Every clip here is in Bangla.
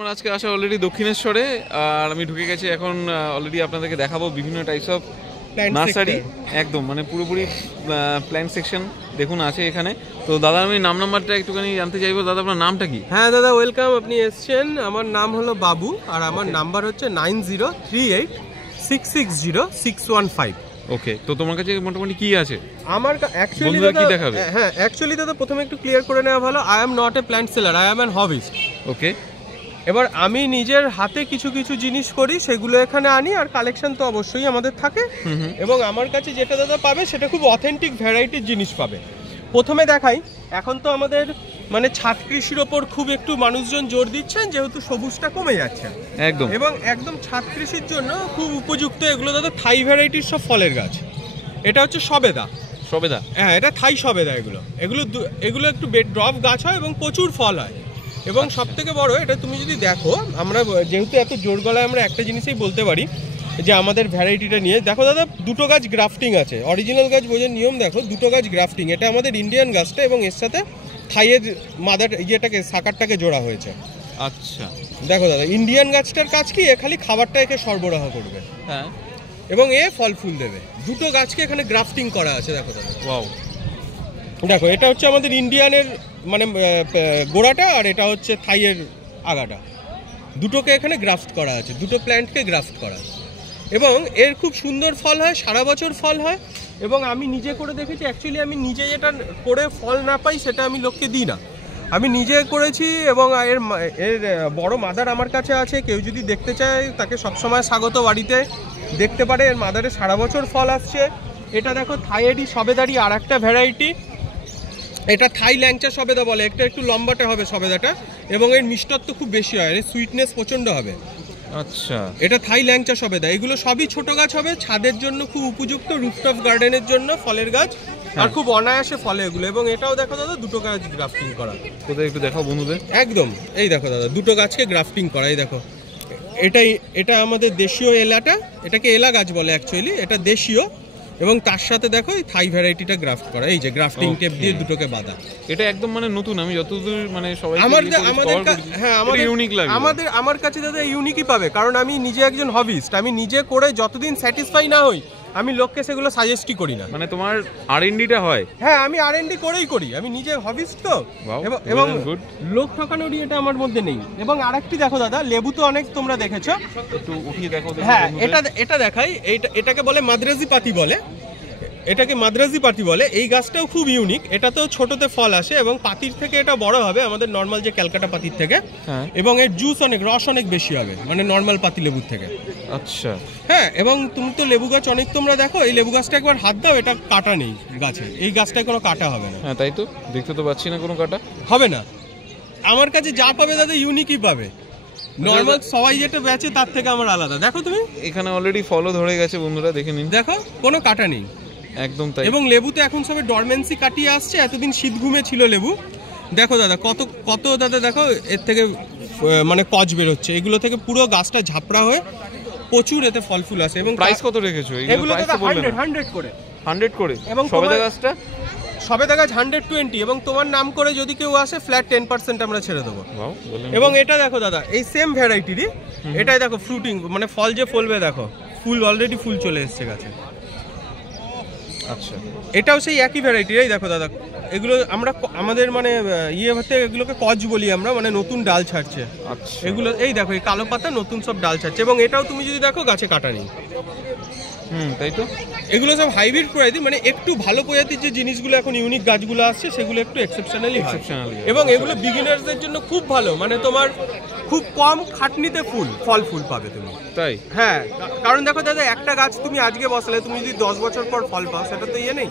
আমার আজকে আসা অলরেডি দক্ষিণেশ্বরে, আর আমি ঢুকে গেছি এখন। অলরেডি আপনাদেরকে দেখাবো বিভিন্ন টাইপস অফ নার্সারি, একদম মানে পুরোপুরি প্ল্যান্ট সেকশন দেখুন আছে এখানে। তো দাদা আমি নাম্বারটা একটুখানি জানতে চাইবো। দাদা আপনার নামটা কি? হ্যাঁ দাদা, ওয়েলকাম, আপনি এসছেন। আমার নাম হলো বাবু, আর আমার নাম্বার হচ্ছে 9038660615। ওকে, তো তোমার কাছে মোটামুটি কি আছে? আমার অ্যাকচুয়ালি দাদা, হ্যাঁ অ্যাকচুয়ালি দাদা প্রথমে একটু ক্লিয়ার করে নেওয়া ভালো। I am not a plant seller, I am an hobbyist. Okay, এবার আমি নিজের হাতে কিছু কিছু জিনিস করি, সেগুলো এখানে আনি, আর কালেকশন তো অবশ্যই আমাদের থাকে। এবং আমার কাছে যেটা দাদা পাবে সেটা খুব অথেন্টিক ভ্যারাইটির জিনিস পাবে। প্রথমে দেখাই, এখন তো আমাদের মানে ছাদ কৃষির ওপর খুব একটু মানুষজন জোর দিচ্ছেন, যেহেতু সবুজটা কমে যাচ্ছে একদম, এবং একদম ছাদ কৃষির জন্য খুব উপযুক্ত এগুলো দাদা থাই ভ্যারাইটির সব ফলের গাছ। এটা হচ্ছে সবেদা। সবেদা, হ্যাঁ এটা থাই সবেদা। এগুলো একটু বেড ড্রপ গাছ হয় এবং প্রচুর ফল হয়। এবং সব থেকে বড়, এটা তুমি যদি দেখো, আমরা যেহেতু এত জোর গলায় আমরা একটা জিনিসই বলতে পারি যে আমাদের ভ্যারাইটিটা নিয়ে দেখো দাদা, দুটো গাছ গ্রাফটিং আছে। অরিজিনাল গাছ বোঝার নিয়ম দেখো, দুটো গাছ গ্রাফটিং। এটা আমাদের ইন্ডিয়ান গাছটা এবং এর সাথে থাইয়ের মাদার সাকারটাকে জোড়া হয়েছে। আচ্ছা দেখো দাদা, ইন্ডিয়ান গাছটার কাজ কি, এ খালি খাবারটা একে সরবরাহ করবে, হ্যাঁ, এবং এ ফল ফুল দেবে। দুটো গাছকে এখানে গ্রাফটিং করা আছে। দেখো দাদা, ওয়াও, দেখো এটা হচ্ছে আমাদের ইন্ডিয়ানের মানে গোড়াটা, আর এটা হচ্ছে থাইয়ের আগাটা। দুটোকে এখানে গ্রাফট করা আছে, দুটো প্ল্যান্টকে গ্রাফট করা। এবং এর খুব সুন্দর ফল হয়, সারা বছর ফল হয়। এবং আমি নিজে করে দেখেছি, অ্যাকচুয়ালি আমি নিজে যেটা করে ফল না পাই সেটা আমি লোককে দিই না, আমি নিজে করেছি। এবং এর বড় মাদার আমার কাছে আছে, কেউ যদি দেখতে চায় তাকে সবসময় স্বাগত, বাড়িতে দেখতে পারে। এর মাদারে সারা বছর ফল আসছে। এটা দেখো থাইয়েরই সবেদারই আর একটা ভ্যারাইটি, এটা থাই ল্যাংচা সবেদা বলে। একটা একটু লম্বাটা হবে সবেদাটা, এবং এর মিষ্টত্ব খুব বেশি হয়, এর সুইটনেস প্রচণ্ড হবে। আচ্ছা, এটা থাই ল্যাংচা সবেদা। এগুলো সবই ছোট গাছ হবে, ছাদের জন্য খুব উপযুক্ত, রুফটপ গার্ডেনের জন্য ফলের গাছ, আর খুব অনায়াসে ফলে এগুলো। এবং এটাও দেখো দাদা, দুটো গাছ গ্রাফটিং করা। কোথায় একটু দেখাও বন্ধুদের। একদম, এই দেখো দাদা, দুটো গাছকে গ্রাফটিং করা। এই দেখো, এটা আমাদের দেশীয় এলাটা, এটাকে এলা গাছ বলে অ্যাকচুয়ালি, এটা দেশীয়। এবং তার সাথে দেখো এই থাই ভ্যারাইটিটা গ্রাফট করা, এই যে গ্রাফটিং টেপ দিয়ে দুটোকে বাঁধা। এটা একদম মানে নতুন, আমি যতদূর মানে সবাই আমার কাছে দাদা ইউনিকই পাবে, কারণ আমি নিজে একজন হবিস্ট। আমি নিজে করে যতদিন স্যাটিসফাই না হই, আমি লোককে সেগুলো সাজেস্টই করি না। মানে তোমার R&Dটা হয়? হ্যাঁ, আমি R&D করি। আমি নিজে হবিস্ট তো, এবং লোক ঠকানোরই এটা আমার মধ্যে নেই। এবং আরেকটি দেখো দাদা, লেবু তো অনেক তোমরা দেখেছো, একটু উঠিয়ে দেখো। হ্যাঁ, এটা দেখাই। এটাকে বলে মাদ্রাজি পাতি বলে, এটাকে মাদ্রাজি পাতি বলে। এই গাছটাও খুব ইউনিক। এটাতেও ছোটতে ফল আসে, এবং পাতির থেকে এটা বড় হবে আমাদের নর্মাল যে ক্যালকাটা পাতির থেকে। এবং এর জুস অনেক, রস অনেক বেশি হবে মানে নর্মাল পাতি লেবুর থেকে। আচ্ছা, হ্যাঁ। এবং তুমি তো লেবু গাছ অনেক তোমরা দেখো, এই লেবু গাছটা একবার হাত দাও, এটা কাটা নেই গাছে, এই গাছটায় কোনো কাটা হবে না। হ্যাঁ তাই তো, দেখতে তো পাচ্ছি না কোনো কাটা হবে না। আমার কাছে যা পাবে দাদা ইউনিকই পাবে, নর্মাল সবাই যেটা বেচে তার থেকে আমার আলাদা। দেখো তুমি, এখানে অলরেডি ফলও ধরে গেছে বন্ধুরা, দেখে নিন। দেখো, কোনো কাটা নেই, একদম তাই। এবং লেবুতে এখন সবে ডরমেন্সি কাটিয়ে আসছে, এতদিন শীত ঘুমে ছিল লেবু। দেখো দাদা, কত দাদা দেখো, এর থেকে মানে কচ বেরোচ্ছে, এগুলো থেকে পুরো গাছটা ঝাপড়া হয়ে প্রচুর এতে ফল ফুল আসে। এবং প্রাইস কত রেখেছো এগুলো? 100 করে। 100 করে। এবং সবেদা গাছটা, সবেদা গাছ 120। এবং তোমার নাম করে যদি কেউ আসে, ফ্ল্যাট 10% আমরা ছেড়ে দেবো। এবং এটা দেখো দাদা, এই সেম ভ্যারাইটিরই, এটাই দেখো ফ্রুটিং, মানে ফল যে ফলবে, দেখো ফুল অলরেডি ফুল চলে এসছে গাছে। আচ্ছা, এটাও সেই একই ভ্যারাইটি। এই দেখো দাদা, এগুলো আমরা আমাদের মানে ইয়ে হতে এগুলোকে কচ বলি আমরা, মানে নতুন ডাল ছাড়ছে। আচ্ছা, এগুলো এই দেখো, এই কালো পাতা নতুন সব ডাল ছাড়ছে। এবং এটাও তুমি যদি দেখো, গাছে কাটা নেই। তাই তো। এগুলো সব হাইব্রিড প্রজাতি, মানে একটু ভালো প্রজাতির যে জিনিসগুলো এখন ইউনিক গাছগুলো আসছে, সেগুলো একটু এক্সেপশনালি। এবং এগুলো বিগিনার্সদের জন্য খুব ভালো, মানে তোমার খুব কম খাটনিতে ফল পাবে তুমি। তাই? হ্যাঁ, কারণ দেখো দাদা, একটা গাছ তুমি আজকে বসালে, তুমি যদি 10 বছর পর ফল পাও, সেটা তো ইয়ে নেই।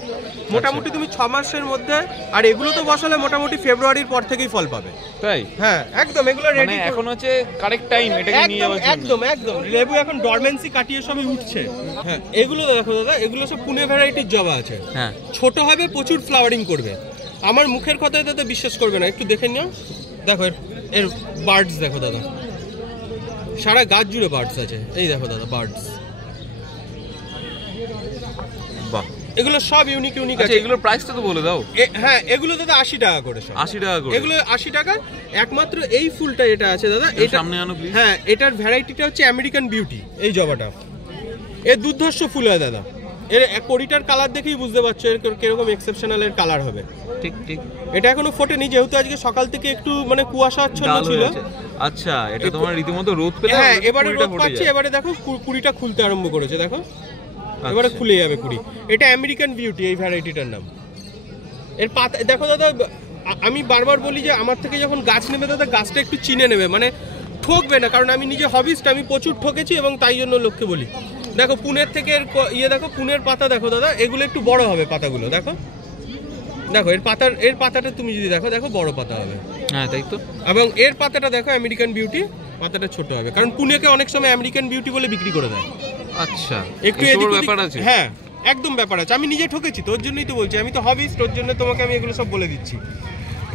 মোটামুটি তুমি 6 মাসের মধ্যে, আর এগুলো তো বসালে মোটামুটি ফেব্রুয়ারির পর থেকেই ফল পাবে। তাই? হ্যাঁ, একদম। এগুলো রেডি, এখন হচ্ছে কারেক্ট টাইম এটাকে নিয়ে যাওয়ার জন্য। একদম। লেবু এখন ডরমেন্সি কাটিয়ে সবই উঠছে। হ্যাঁ, এগুলো দেখো দাদা, এগুলো সব পুনে ভ্যারাইটির জবা আছে। হ্যাঁ, ছোট হবে, প্রচুর ফ্লাওয়ারিং করবে। আমার মুখের কথায় দাদা বিশ্বাস করবে না, একটু দেখে নিও। দেখো এর বার্ডস দেখো দাদা, সারা গাছ জুড়ে বার্ডস আছে। এই দেখো দাদা, বার্ডস। বাহ। এগুলো সব ইউনিক আচ্ছা আছে। এগুলোর প্রাইসটা তো বলে দাও। হ্যাঁ এগুলো দাদা 80 টাকা করে সব। 80 টাকা করে এগুলো 80 টাকা। একমাত্র এই ফুলটা এটা আছে দাদা, এটা সামনে আনো প্লিজ। হ্যাঁ এটার ভ্যারাইটিটা হচ্ছে আমেরিকান বিউটি। এই জবাটা এর দুর্ধর্ষ ফুল হয় দাদা। এর কড়িটার কালার দেখেই বুঝতে পারছো এর কিরকম এক্সেপশনাল এর কালার হবে। ঠিক ঠিক। এটা এখনো ফোটেনি যেহেতু আজকে সকাল থেকে একটু মানে কুয়াশাচ্ছন্ন ছিল। আচ্ছা এটা তোমার রীতিমতো রোদ পেলে। হ্যাঁ এবারে রোদ পাচ্ছে, এবারে দেখো কুড়িটা খুলতে আরম্ভ করেছে দেখো, এবারে খুলে যাবে কুড়ি। এটা আমেরিকান বিউটি এই ভ্যারাইটিটার নাম। এর পাতা দেখো দাদা, আমি বারবার বলি যে আমার থেকে যখন গাছ নেবে দাদা গাছটা একটু চিনে নেবে, মানে ঠকবে না, কারণ আমি নিজে হবিস্ট, আমি প্রচুর ঠকেছি এবং তাই জন্য লোককে বলি। দেখো পুনের থেকে এর দেখো পুনের পাতা দেখো দাদা, এগুলো একটু বড় হবে পাতাগুলো দেখো, দেখো এর পাতাটা তুমি যদি দেখো দেখো বড় পাতা হবে। হ্যাঁ তাই তো। এবং এর পাতাটা দেখো আমেরিকান বিউটি, পাতাটা ছোট হবে, কারণ পুনেকে অনেক সময় আমেরিকান বিউটি বলে বিক্রি করে দেয়। আচ্ছা একটু এদিক ব্যাপার আছে। হ্যাঁ একদম ব্যাপার আছে, আমি নিজে ঠকেছি তোর জন্যই তো বলছি, আমি তো হবিস্ট, তোর জন্য তোমাকে আমি এগুলো সব বলে দিচ্ছি।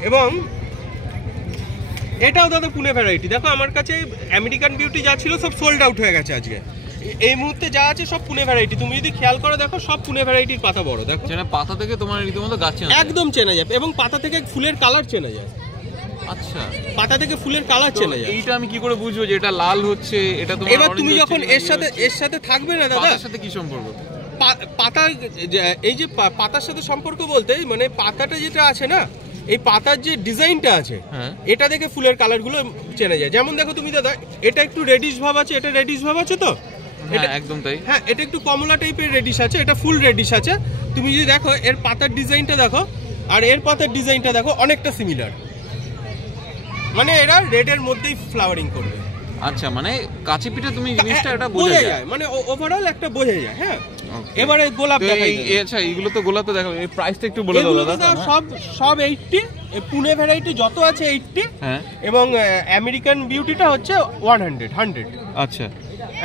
এবং এটাও দাদা পুনে ভ্যারাইটি। দেখো আমার কাছে আমেরিকান বিউটি যা ছিল সব সোল্ড আউট হয়ে গেছে আজকে, এই মুহূর্তে যা আছে সব পুনে ভ্যারাইটি। তুমি যদি খেয়াল করে দেখো সব পুনে ভ্যারাইটির পাতা বড় দেখো, চেনা পাতা থেকে তোমার রীতিমতো গাছ চেনা একদম চেনা যাবে, এবং পাতা থেকে ফুলের কালার চেনা যায়। আচ্ছা পাতা থেকে ফুলের কালার চেনা যায়। এইটা আমি কি করে বুঝবো যে এটা লাল হচ্ছে এটা তোমার? এবার তুমি যখন এর সাথে থাকবে না দাদা, পাতার সাথে কি সম্পর্ক? পাতা এই যে পাতার সাথে সম্পর্ক বলতে মানে পাতাটা যেটা আছে না, এই পাতার যে ডিজাইনটা আছে এটা দেখে ফুলের কালারগুলো চেনা যায়। যেমন দেখো তুমি দাদা, এটা একটু রেডিশ ভাব আছে, এটা রেডিশ ভাব আছে তো, এটা একদম তাই। হ্যাঁ এটা একটু কমলা টাইপের রেডিশ আছে, এটা ফুল রেডিশ আছে। তুমি যদি দেখো এর পাতার ডিজাইনটা দেখো আর এর পাতার ডিজাইনটা দেখো অনেকটা সিমিলার, মানে এরা রেডের মধ্যেই ফ্লাওয়ারিং করবে। আচ্ছা মানে কাছে পিঠে তুমি জিনিসটা এটা বোঝা যায়, মানে ওভারঅল একটা বোঝা যায়। হ্যাঁ এবারে গোলাপ দেখাই। আচ্ছা এইগুলো তো গোলাপ তো দেখো, এই প্রাইসটা একটু বলে দাও দাদা। সব 80, পুনে ভ্যারাইটি যত আছে 80, হ্যাঁ, এবং আমেরিকান বিউটিটা হচ্ছে 100। আচ্ছা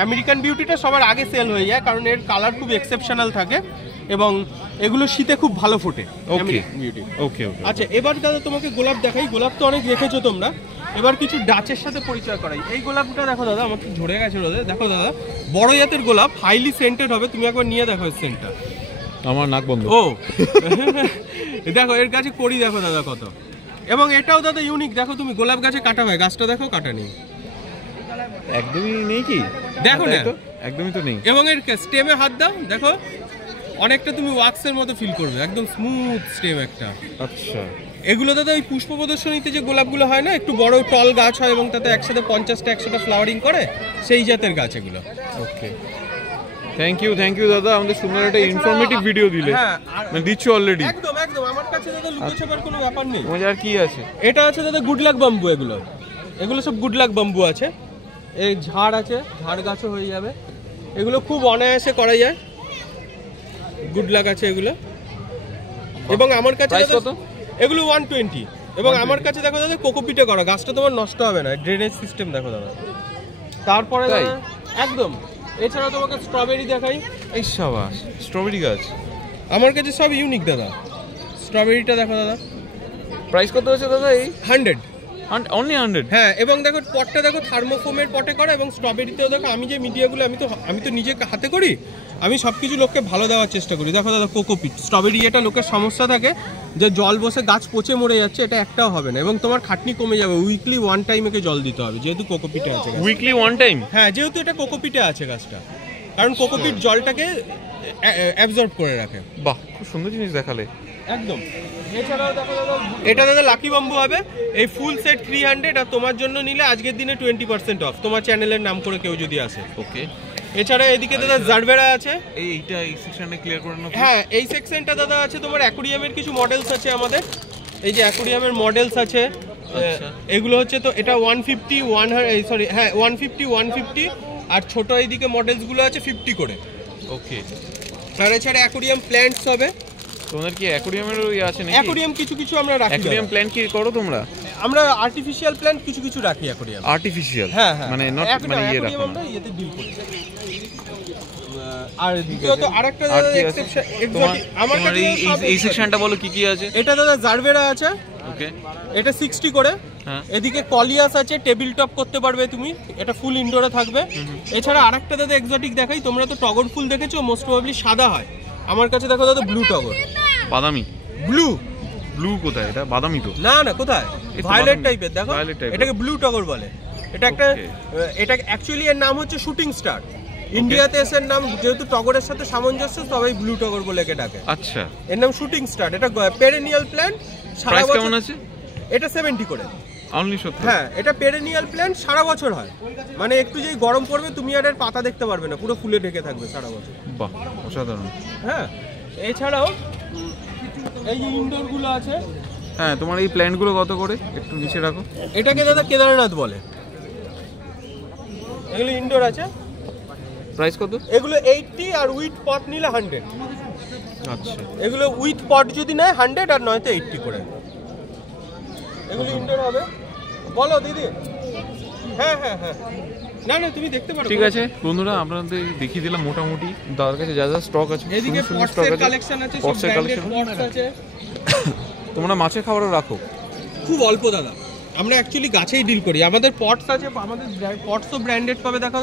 আমেরিকান বিউটিটা সবার আগে সেল হয়ে যায়, কারণ এর কালার খুব এক্সেপশনাল থাকে এবং এগুলো শীতে খুব ভালো ফোটে। ওকে ওকে ওকে। আচ্ছা এবার দাদা তোমাকে গোলাপ দেখাই। গোলাপ তো অনেক রেখেছো তোমরা, এবার কিছু ডাচের সাথে পরিচয় করাই। এই গোলাপটা দেখো দাদা, আমার তো ঝরে গেছে রোদে। দেখো দাদা বড় জাতের গোলাপ, হাইলি সেন্টেড হবে, তুমি একবার নিয়ে দেখো এর সেন্টটা। আমার নাক বন্ধ। ও দেখো এর গাছে কড়ি দেখো দাদা কত, এবং এটাও দাদা ইউনিক। দেখো তুমি গোলাপ গাছে কাটা হয়, গাছটা দেখো কাটা নেই, একদমই নেই কি দেখো না, একদমই তো নেই। এবং এর স্টেমে হাত দাও দেখো অনেকটা তুমি ওয়াক্সের মতো ফিল করবে, একদম স্মুথ স্টেম একটা। আচ্ছা এগুলো দাদা ওই পুষ্প প্রদর্শনীতে যে গোলাপগুলো হয় না, একটু বড় টল গাছ হয় এবং তাতে একসাথে 50টা 100টা ফ্লাওয়ারিং করে, সেই জাতের গাছ এগুলো। ওকে থ্যাংক ইউ দাদা, আমাদের সুন্দর একটা ইনফরমেটিভ ভিডিও দিলে। হ্যাঁ মানে দিচ্ছ অলরেডি। একদম আমার কাছে দাদা লুকোছাপার কোনো ব্যাপার নেই। মজার কি আছে? এটা আছে দাদা গুড লাক বাম্বু, এগুলো সব গুড লাক বাম্বু আছে। এই ঝাড় আছে, ঝাড় গাছও হয়ে যাবে, এগুলো খুব অনায়াসে করা যায়। গুড লাক আছে এগুলো, এবং আমার কাছে এগুলো 120, এবং আমার কাছে দেখো দাদা কোকোপিটে করা, গাছটা তোমার নষ্ট হবে না, ড্রেনেজ সিস্টেম দেখো দাদা। তারপরে একদম এছাড়া তোমাকে স্ট্রবেরি দেখাই। এই সাবাস স্ট্রবেরি গাছ আমার কাছে সব ইউনিক দাদা। স্ট্রবেরিটা দেখো দাদা, প্রাইস কত আছে দাদা? এই 100, অনলি 100। হ্যাঁ, এবং দেখো পটটা দেখো থার্মোফোমের পটে করা, এবং স্ট্রবেরিতেও দেখো আমি যে মিডিয়াগুলো আমি তো নিজে হাতে করি, আমি সব কিছু লোককে ভালো দেওয়ার চেষ্টা করি। দেখো দাদা কোকোপিট স্ট্রবেরি, এটা লোকের সমস্যা থাকে যে জল বসে গাছ পচে মরে যাচ্ছে, এটা একটাও হবে না, এবং তোমার খাটনি কমে যাবে। উইকলি 1 টাইম একে জল দিতে হবে, যেহেতু কোকোপিটে আছে। Weekly 1 time? হ্যাঁ, যেহেতু এটা কোকোপিটে আছে গাছটা, কারণ কোকোপিট জলটাকে অ্যাবজর্ব করে রাখে। বাহ, খুব সুন্দর জিনিস দেখালে একদম। এছাড়াও দেখো দাদা, এটা দাদা লাকি বাম্বু হবে, এই ফুল সেট 300, আর তোমার জন্য নিলে আজকের দিনে 20% অফ, তোমার চ্যানেলের নাম করে কেউ যদি আসে। ওকে। এছাড়া এদিকে দাদা জারবেরা আছে। এই সেকশনে ক্লিয়ার করে নাও। হ্যাঁ, এই সেকশনটা দাদা আছে তোমার অ্যাকোরিয়ামের কিছু মডেলস আছে আমাদের, এই যে অ্যাকোরিয়ামের মডেলস আছে। এগুলো হচ্ছে তো এটা 150 150 আর ছোট এইদিকে মডেলসগুলো আছে 50 করে। ওকে। আর এছাড়া অ্যাকোরিয়াম প্ল্যান্টস হবে। তোমাদের কি অ্যাকোরিয়ামের ওই আছে নাকি? অ্যাকোরিয়াম কিছু আমরা রাখি। অ্যাকোরিয়াম প্ল্যান্ট কি করো তোমরা? আমরা আর্টিফিশিয়াল প্ল্যান্ট কিছু রাখি অ্যাকোরিয়াম। আর্টিফিশিয়াল? হ্যাঁ, মানে নট মানে ইয়ে রাখো আমরা এতে ডিল করি। আর দ্বিতীয়ত আরেকটা এক্সেপশন আমার কাছে এই সেকশনটা বলো কি কি আছে। এটা দাদা জারবেরা আছে। ওকে। এটা 60 করে। হ্যাঁ। এদিকে কলিয়াস আছে, টেবিল টপ করতে পারবে তুমি, এটা ফুল ইনডোরে থাকবে। এছাড়া আরেকটা দাদা এক্সোটিক দেখাই, তোমরা তো টগর ফুল দেখেছো, মোস্ট প্রবাবলি সাদা হয়, আমার কাছে দেখো দাদা ব্লু টগর, বাদামি। ব্লু ব্লু কোথায়? এটা বাদামি তো। না না, কোথায় এই তো ভায়োলেট বাদামি। টাইপের, দেখো Violet type-এর। এটাকে ব্লু টগর বলে। এটা একটা এটা অ্যাকচুয়ালি এর নাম হচ্ছে শুটিং স্টার। ইন্ডিয়াতে এর নাম যেহেতু টগরের সাথে সামঞ্জস্য, সবাই ব্লু টগর বলে একে ডাকে। আচ্ছা, এর নাম শুটিং স্টার। এটা পেরেনিয়াল প্ল্যান্ট, সারা প্রাইস বছর। কেমন আছে? এটা 70 করে। অনলি 70? হ্যাঁ, এটা পেরেনিয়াল প্ল্যান্ট, সারা বছর হয়। মানে একটু যেই গরম পড়বে তুমি আর এর পাতা দেখতে পারবে না, পুরো ফুলে ঢেকে থাকবে সারা বছর। বাহ, অসাধারণ। হ্যাঁ, এছাড়াও এই যে ইনডোর গুলো আছে। হ্যাঁ, তোমার এই প্ল্যান্টগুলো কত করে? একটু নিচে রাখো। এটাকে দাদা কেদারনাথ বলে। এগুলো ইনডোর আছে। প্রাইস কত? এগুলো 80, আর উইথ পট নিলে 100। আচ্ছা, এগুলো উইথ পট যদি নেয় 100, আর নয়তো 80 করে। এগুলো ইনডোর হবে। বলো দিদি। হ্যাঁ হ্যাঁ হ্যাঁ, না না তুমি দেখতে পারো। ঠিক আছে বন্ধুরা, আপনাদের দেখিয়ে দিলাম মোটামুটি দাদার কাছে যা যা স্টক আছে। এদিকে পটসের কালেকশন আছে, সব পটসের ব্র্যান্ডেড কালেকশন পটস আছে। তোমরা মাছের খাবারও রাখো? খুব অল্প দাদা, আমরা অ্যাকচুয়ালি গাছেই ডিল করি। আমাদের পটস আছে, আমাদের পটসও ব্র্যান্ডেড পাবে। দেখো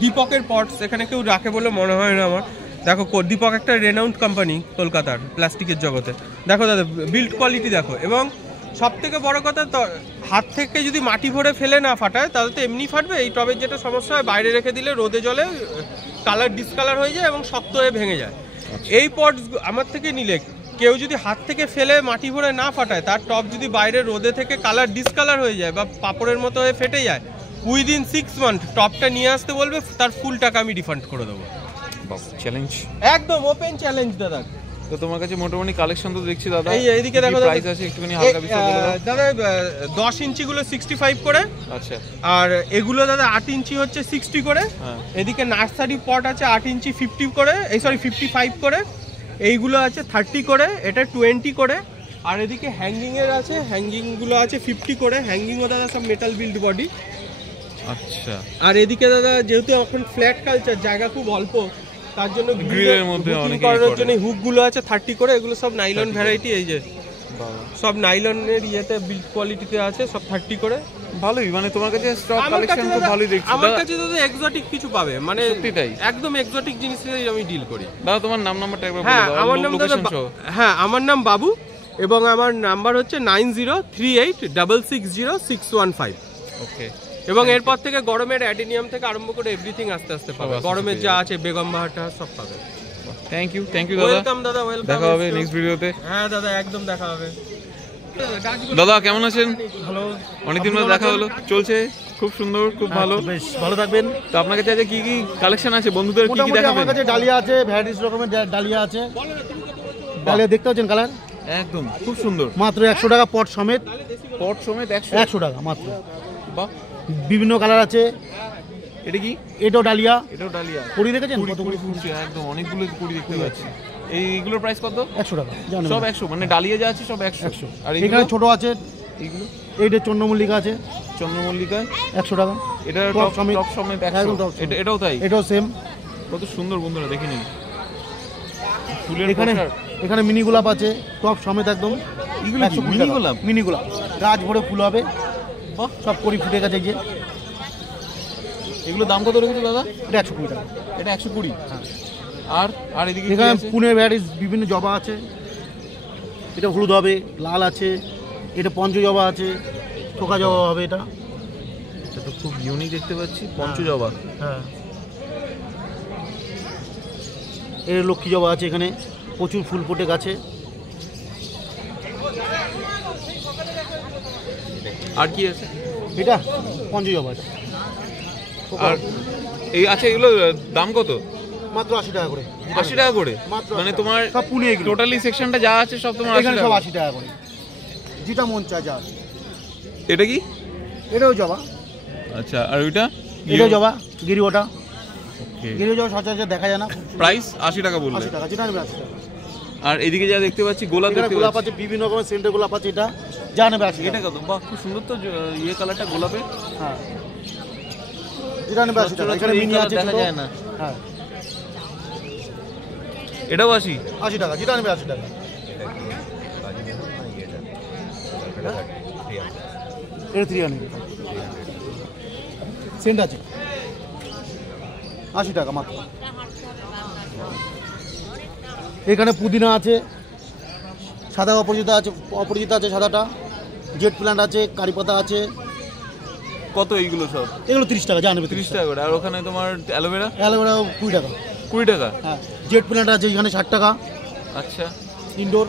দীপকের পটস, এখানে কেউ রাখে বলে মনে হয় না আমার। দেখো দীপক একটা রেনাউন্ড কোম্পানি কলকাতার প্লাস্টিকের জগতে। দেখো দাদা বিল্ড কোয়ালিটি দেখো। এবং সব থেকে বড় কথা, তো হাত থেকে যদি মাটি ভরে ফেলে না ফাটায়, তাহলে তো এমনি ফাটবে। এই টবের যেটা সমস্যা হয়, বাইরে রেখে দিলে রোদে জলে কালার ডিসকালার হয়ে যায় এবং শক্ত হয়ে ভেঙে যায়। এই পটস আমার থেকে নিলে কেউ যদি হাত থেকে ফেলে মাটি ভরে না ফাটায়, তার টব যদি বাইরে রোদে থেকে কালার ডিসকালার হয়ে যায় বা পাপড়ের মতো হয়ে ফেটে যায়, উইদিন 6 মান্থ টপটা নিয়ে আসতে বলবে, তার ফুল টাকা আমি রিফান্ড করে দেবো। চ্যালেঞ্জ, একদম ওপেন চ্যালেঞ্জ দাদা। তো তোমার কাছে মোটামুটি কালেকশন তো দেখছি দাদা। এই এইদিকে দেখো প্রাইস আছে একটুখানি হালকা বিষয় বলে দাও দাদা। 10 ইঞ্চি গুলো 65 করে। আচ্ছা, আর এগুলো দাদা 8 ইঞ্চি হচ্ছে 60 করে। হ্যাঁ। এদিকে নার্সারি পট আছে 8 ইঞ্চি 50 করে, এই সরি 55 করে। এইগুলো আছে 30 করে, এটা 20 করে। আর এদিকে হ্যাঙ্গিং এর আছে, হ্যাঙ্গিং গুলো আছে 50 করে। হ্যাঙ্গিংও দাদা সব মেটাল বিল্ড বডি। আচ্ছা। আর এদিকে দাদা যেহেতু এখন ফ্ল্যাট কালচার, জায়গা খুব অল্প, তার জন্য গ্রিলের মধ্যে অনেকে করার জন্য হুক গুলো আছে 30 করে। এগুলো সব নাইলন ভ্যারাইটি, এই যে বাবা, সব নাইলনের ইয়েতে বিল্ড কোয়ালিটিতে আছে, সব 30 করে। ভালোই, মানে তোমার কাছে স্টক কালেকশন তো ভালোই দেখছি। আমার কাছে দাদা এক্সোটিক কিছু পাবে, মানে সত্যি তাই? একদম এক্সোটিক জিনিসেরই আমি ডিল করি। দাদা তোমার নাম্বারটা একবার বলে হ্যাঁ, দাও, আমার নাম দাদা, লোকেশন সহ। হ্যাঁ আমার নাম বাবু, এবং আমার নাম্বার হচ্ছে 9038660615। ওকে। এবং এরপর থেকে গরমের অ্যাডেনিয়াম থেকে আরম্ভ করে এভরিথিং আস্তে আস্তে পাবে। গরমের যা আছে বেগম বাহারটা সব পাবে। থ্যাংক ইউ দাদা। ওয়েলকাম দাদা, ওয়েলকাম। দেখা হবে নেক্সট ভিডিওতে। হ্যাঁ দাদা, একদম দেখা হবে। দাদা কেমন আছেন? হ্যালো, অনেকদিন পর দেখা হলো। চলছে খুব সুন্দর, খুব ভালো। বেশ ভালো থাকবেন। তো আপনার কাছে আজকে কি কি কালেকশন আছে? বন্ধুদের কি কি মোটামুটি দেখাবেন? আমার কাছে ডালিয়া আছে, ভ্যারাইটিস রকমের ডালিয়া আছে। ডালিয়া দেখতে পাচ্ছেন কালার, একদম খুব সুন্দর। মাত্র 100 টাকা পট সমেত। পট সমেত 100? 100 টাকা মাত্র। বাহ, বিভিন্ন কালার আছে। এটা কি? এটাও ডালিয়া। এটাও ডালিয়া। কুড়ি দেখেছেন কুড়ি কতগুলো ফুটছে, একদম অনেকগুলো কুড়ি দেখতে পাচ্ছি। এইগুলোর প্রাইস কত? 100 টাকা জানেন সব 100, মানে ডালিয়া যা আছে সব 100। আর এখানে এখানে ছোট আছে, এইগুলো এইটা চন্দ্রমল্লিকা আছে চন্দ্রমল্লিকা 100 টাকা। এটা টপ টপ সমেত। টপ সমেত 100। একদম টপ সমেত। এটাও তাই? এটাও সেম। কত সুন্দর বন্ধুরা, দেখে নিন ফুলের এখানে প্রসার। এখানে মিনি গোলাপ আছে, টপ সমেত একদম। এগুলো কি 120 মিনি টাকা। গোলাপ? মিনি গোলাপ গাছ ভরে ফুল হবে, বাহ, সব কড়ি ফুটে গেছে। এই যে এগুলো দাম কত রেখেছো দাদা? এটা 120 টাকা। এটা 120। আর আর এদিকে কি এখানে আছে? পুনে ভ্যারাইটিস বিভিন্ন জবা আছে। এটা হলুদ হবে, লাল আছে, এটা পঞ্চ জবা আছে, থোকা জবা হবে। এটা এটা তো খুব ইউনিক দেখতে পাচ্ছি, পঞ্চজবা। হ্যাঁ, এর লক্ষ্মী জবা আছে। এখানে প্রচুর ফুল ফোটে গাছে। আর কি আছে? এটা পঞ্চ জবা আছে। আর এই আছে, এগুলো দাম কত? মাত্র 80 টাকা করে। 80 টাকা করে? মাত্র মানে 80 টাকা। তোমার সব পুনে এগুলো। টোটালি সেকশনটা যা আছে সব তোমার 80 এখানে সব টাকা? 80 টাকা করে, যেটা মন চায় যা। এটা কি? এটাও জবা। আচ্ছা, আর ওইটা? এটাও জবা, গিরিওটা। ওকে। গিরিও জবা সচরাচর দেখা যায় না। প্রাইস 80 টাকা বললে? 80 টাকা, যেটা নেবে 80 টাকা। আর এদিকে যা দেখতে পাচ্ছি গোলাপ এখানে দেখতে গোলাপ পাচ্ছি। আছে, বিভিন্ন রকমের সেন্টের গোলাপ আছে। এটা যা নেবে 80 এটা টাকা। কত? বাহ, খুব সুন্দর তো ইয়ে কালারটা গোলাপের। হ্যাঁ, যেটা নেবে 80 টাকা। এখানে এই মিনি colour আছে, দেখা ছোট। যায় না। হ্যাঁ, এটাও 80? 80 টাকা, যেটা নেবে 80 টাকা। এটা 300 সেন্ট আছে, 80 টাকা মাত্র। এখানে পুদিনা আছে, সাদা অপরাজিতা আছে সাদাটা, জেট প্ল্যান্ট আছে, কারি পাতা আছে। কত এইগুলো সব? এগুলো 30 টাকা, জানবে 30 টাকা করে। আর ওখানে তোমার অ্যালোভেরা? অ্যালোভেরা 20 টাকা। 20 টাকা? হ্যাঁ। জেট প্ল্যান্ট আছে এখানে 60 টাকা। আচ্ছা। ইনডোর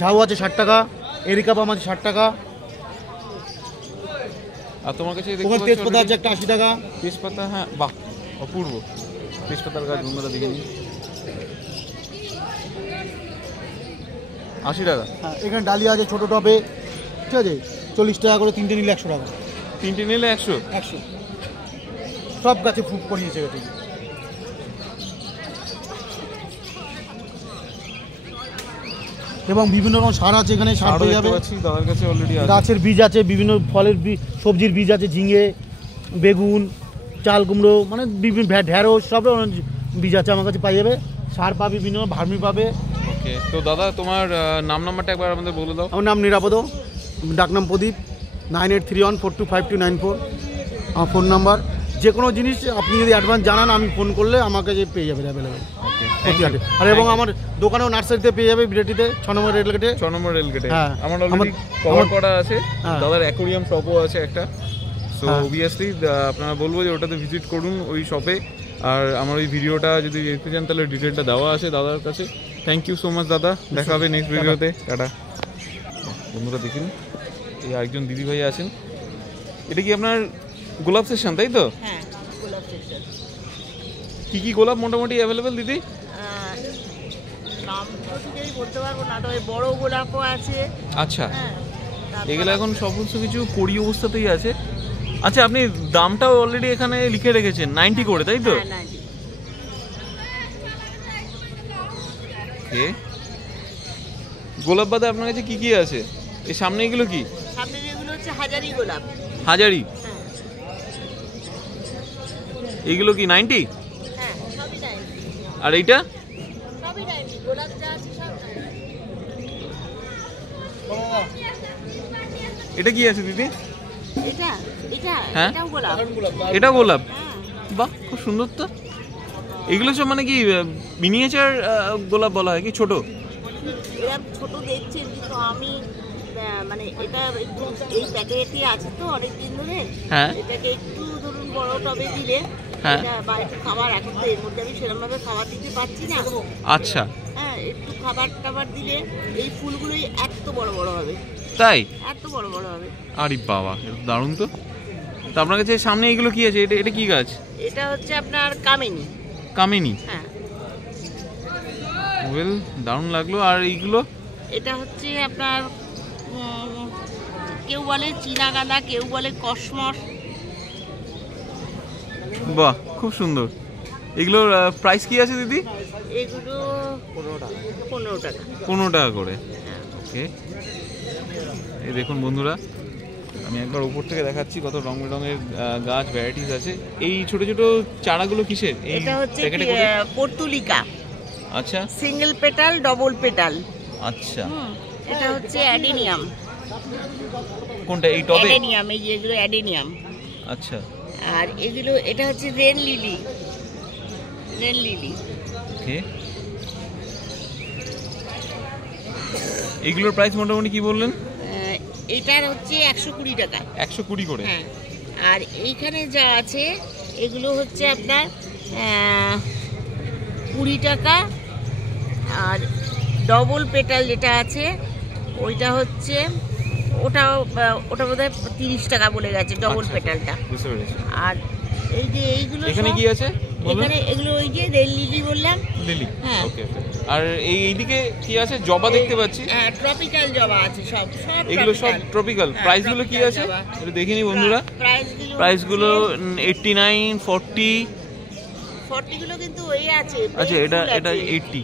ঝাউ আছে 60 টাকা, এরিকা পাম আছে 60 টাকা। আর তোমার কাছে ওখানে তেজপাতা আছে একটা 80 টাকা। তেজপাতা, হ্যাঁ, বাহ, অপূর্ব তেজপাতার গাছ বন্ধুরা দেখে নিন, 80 টাকা। হ্যাঁ, এখানে ডালিয়া আছে ছোটো টবে, ঠিক আছে, 40 টাকা করে, 3টে নিলে 100 টাকা। 3টে নিলে 100? সব গাছে ফুট পড়িয়েছে গেছে। এবং বিভিন্ন রকম সার আছে এখানে, সার পেয়ে যাবে। দাদার কাছে অলরেডি আছে। গাছের বীজ আছে, বিভিন্ন ফলের বীজ, সবজির বীজ আছে, ঝিঙে, বেগুন, চাল কুমড়ো, মানে বিভিন্ন ঢেঁড়স, সব রকম বীজ আছে আমার কাছে পাই যাবে। সার পাবে, বিভিন্ন ভার্মি পাবে। ওকে, তো দাদা তোমার নাম্বারটা একবার আমাদের বলে দাও। আমার নাম নিরাপদ, ডাকনাম প্রদীপ, 9831425294 আমার ফোন নাম্বার। যে কোনো জিনিস আপনি যদি অ্যাডভান্স জানান, আমি ফোন করলে আমাকে যে পেয়ে যাবেন অ্যাভেলেবেল। আর এবং আমার দোকানেও নার্সারিতে পেয়ে যাবে, বিরাটিতে 6 নম্বর রেলগেটে। 6 নম্বর রেলগেটে হ্যাঁ, আমার অলরেডি কভার করা আছে। হ্যাঁ। দাদার অ্যাকোরিয়াম শপও আছে একটা, সো অবভিয়াসলি আপনারা বলবো যে ওটাতে ভিজিট করুন ওই শপে। আর আমার ওই ভিডিওটা যদি দেখতে চান তাহলে ডিটেলটা দেওয়া আছে দাদার কাছে। থ্যাংক ইউ সো মাচ দাদা, দেখা হবে নেক্সট ভিডিওতে, টাটা। বন্ধুরা দেখুন, এই আরেকজন দিদি ভাই আছেন। এটা কি আপনার গোলাপ সেকশন, তাই তো? হ্যাঁ, গোলাপ সেকশন। কি কি গোলাপ মোটামুটি অ্যাভেলেবেল দিদি? নাম তো ঠিকই বলতে পারবো না, তবে বড় গোলাপও আছে। আচ্ছা, হ্যাঁ, এগুলো এখন সমস্ত কিছু কড়ি অবস্থাতেই আছে। আচ্ছা, আপনি দামটাও অলরেডি এখানে লিখে রেখেছেন 90 করে, তাই তো? হ্যাঁ, 90। ওকে, গোলাপ বাদে আপনার কাছে কি কি আছে? এই সামনে এগুলো কি? সামনে যেগুলো হচ্ছে হাজারি গোলাপ। হাজারি? হ্যাঁ, এইগুলো কি 90? হ্যাঁ, সবই 90। আর এইটা? সবই 90, গোলাপ যা আছে সব 90। এটা কি আছে দিদি? এটা হ্যাঁ? এটাও গোলাপ। এটা গোলাপ? হ্যাঁ, বাহ, খুব সুন্দর তো। এগুলো সব মানে কি মিনিয়েচার গোলাপ বলা হয় কি, ছোট? এরা ছোট দেখছেন, কিন্তু আমি মানে এটা একটু এই প্যাকেটে আছে তো অনেকদিন ধরে। হ্যাঁ। এটাকে একটু ধরুন বড় টবে দিলে, হ্যাঁ, এটা বা একটু খাবার, এখন তো এর মধ্যে আমি সেরকমভাবে খাবার দিতে পারছি না। আচ্ছা, হ্যাঁ, একটু খাবার টাবার দিলে এই ফুলগুলোই এত বড় বড় হবে, তাই? এত বড় বড় হবে। আরে বাবা, এটা দারুণ তো। তো আপনার কাছে সামনে এগুলো কি আছে? এটা কি গাছ? এটা হচ্ছে আপনার কামিনী। কামিনী? হ্যাঁ, ওয়েল, দারুণ লাগলো। আর এইগুলো? এটা হচ্ছে আপনার কেউ বলে চীনা গাঁদা, কেউ বলে কসমস। বাহ, খুব সুন্দর। এগুলোর প্রাইস কি আছে দিদি? এগুলো 15 টাকা। 15 টাকা। 15 টাকা করে। হ্যাঁ। ওকে, এই দেখুন বন্ধুরা, আমি একবার উপর থেকে দেখাচ্ছি কত রং বেরঙের গাছ ভ্যারাইটিস আছে। এই ছোট ছোট চারাগুলো কিসের? এই এটা হচ্ছে প্যাকেটে করে? পর্তুলিকা। আচ্ছা, সিঙ্গেল পেটাল, ডবল পেটাল। আচ্ছা। এটা হচ্ছে অ্যাডেনিয়াম। কোনটা? এই টবে? অ্যাডেনিয়াম, এই যেগুলো অ্যাডেনিয়াম। আচ্ছা। আর এগুলো, এটা হচ্ছে rain lily. Rain lily. Okay, এগুলোর প্রাইস মোটামুটি কি বললেন? এটার হচ্ছে 120 টাকা। 120 করে? হ্যাঁ। আর এইখানে যা আছে এগুলো হচ্ছে আপনার 20 টাকা। আর ডবল পেটাল যেটা আছে ওইটা হচ্ছে, ওটা বোধহয় 30 টাকা বলে গেছে ডবল আচ্ছা, পেটালটা। বুঝতে পেরেছি। আর এই যে এইগুলো এখানে সব- কি আছে বলুন? এখানে এগুলো ওই যে রেল লিলি বললাম। লিলি? হ্যাঁ। ওকে ওকে। আর এইদিকে কি আছে? জবা দেখতে পাচ্ছি। হ্যাঁ, ট্রপিক্যাল জবা আছে সব। এগুলো সব ট্রপিক্যাল। হ্যাঁ, প্রাইসগুলো কি tropical আছে জবা। একটু দেখে নি বন্ধুরা। প্রাইসগুলো 89, 40। 40 গুলো কিন্তু ওই আছে। আচ্ছা, এটা 80।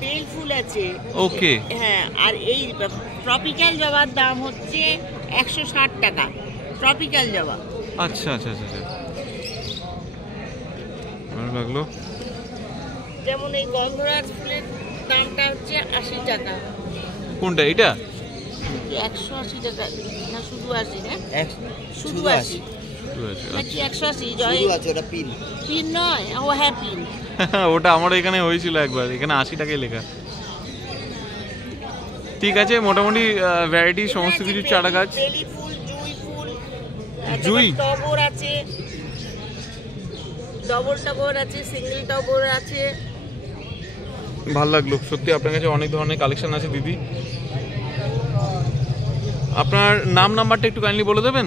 পেল ফুল আছে। ওকে। হ্যাঁ, আর এই ট্রপিক্যাল জবার দাম হচ্ছে 160 টাকা। ট্রপিক্যাল জবা। আচ্ছা আচ্ছা আচ্ছা আচ্ছা, ভালো লাগলো। যেমন এই গন্ধরাজ ফুলের দামটা হচ্ছে 80 টাকা। কোনটা? এটা 180 টাকা না, শুধু 80? হ্যাঁ, শুধু 80 আচ্ছা, নাকি 180? জয় আছে, ওটা পিন। পিন নয়, ও হ্যাঁ পিন। ওটা আমার এখানে হয়েছিল একবার, এখানে 80 টাকায় লেখা। ঠিক আছে, মোটামুটি ভ্যারাইটি সমস্ত কিছু চারা গাছ। বেলি ফুল, জুঁই ফুল, জুঁই? টগর আছে, ডবল টগর আছে, সিঙ্গেল টগর আছে। ভালো লাগলো সত্যি, আপনার কাছে অনেক ধরনের কালেকশন আছে দিদি। আপনার নাম্বারটা একটু কাইন্ডলি বলে দেবেন?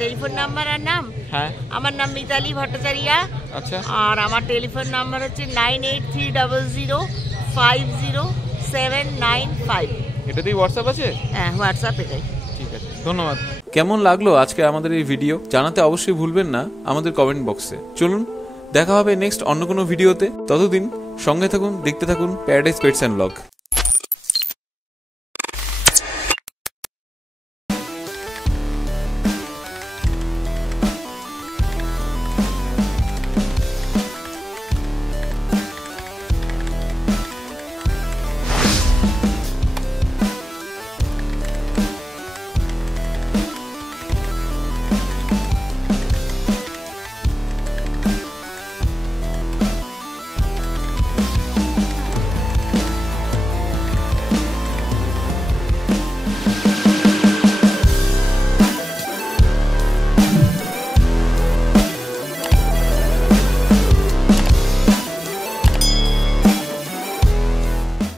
টেলিফোন নাম্বার আর নাম? হ্যাঁ। আমার নাম মিতালি ভট্টাচার্যা। আচ্ছা। আর আমার টেলিফোন নাম্বার হচ্ছে 9830050795। এটাতেই হোয়াটসঅ্যাপ আছে? হ্যাঁ, হোয়াটসঅ্যাপ এটাই। ঠিক আছে, ধন্যবাদ। কেমন লাগলো আজকে আমাদের এই ভিডিও জানাতে অবশ্যই ভুলবেন না আমাদের কমেন্ট বক্সে। চলুন দেখা হবে নেক্সট অন্য কোনো ভিডিওতে, ততদিন সঙ্গে থাকুন, দেখতে থাকুন প্যারাডাইস পেটস অ্যান্ড ব্লগ।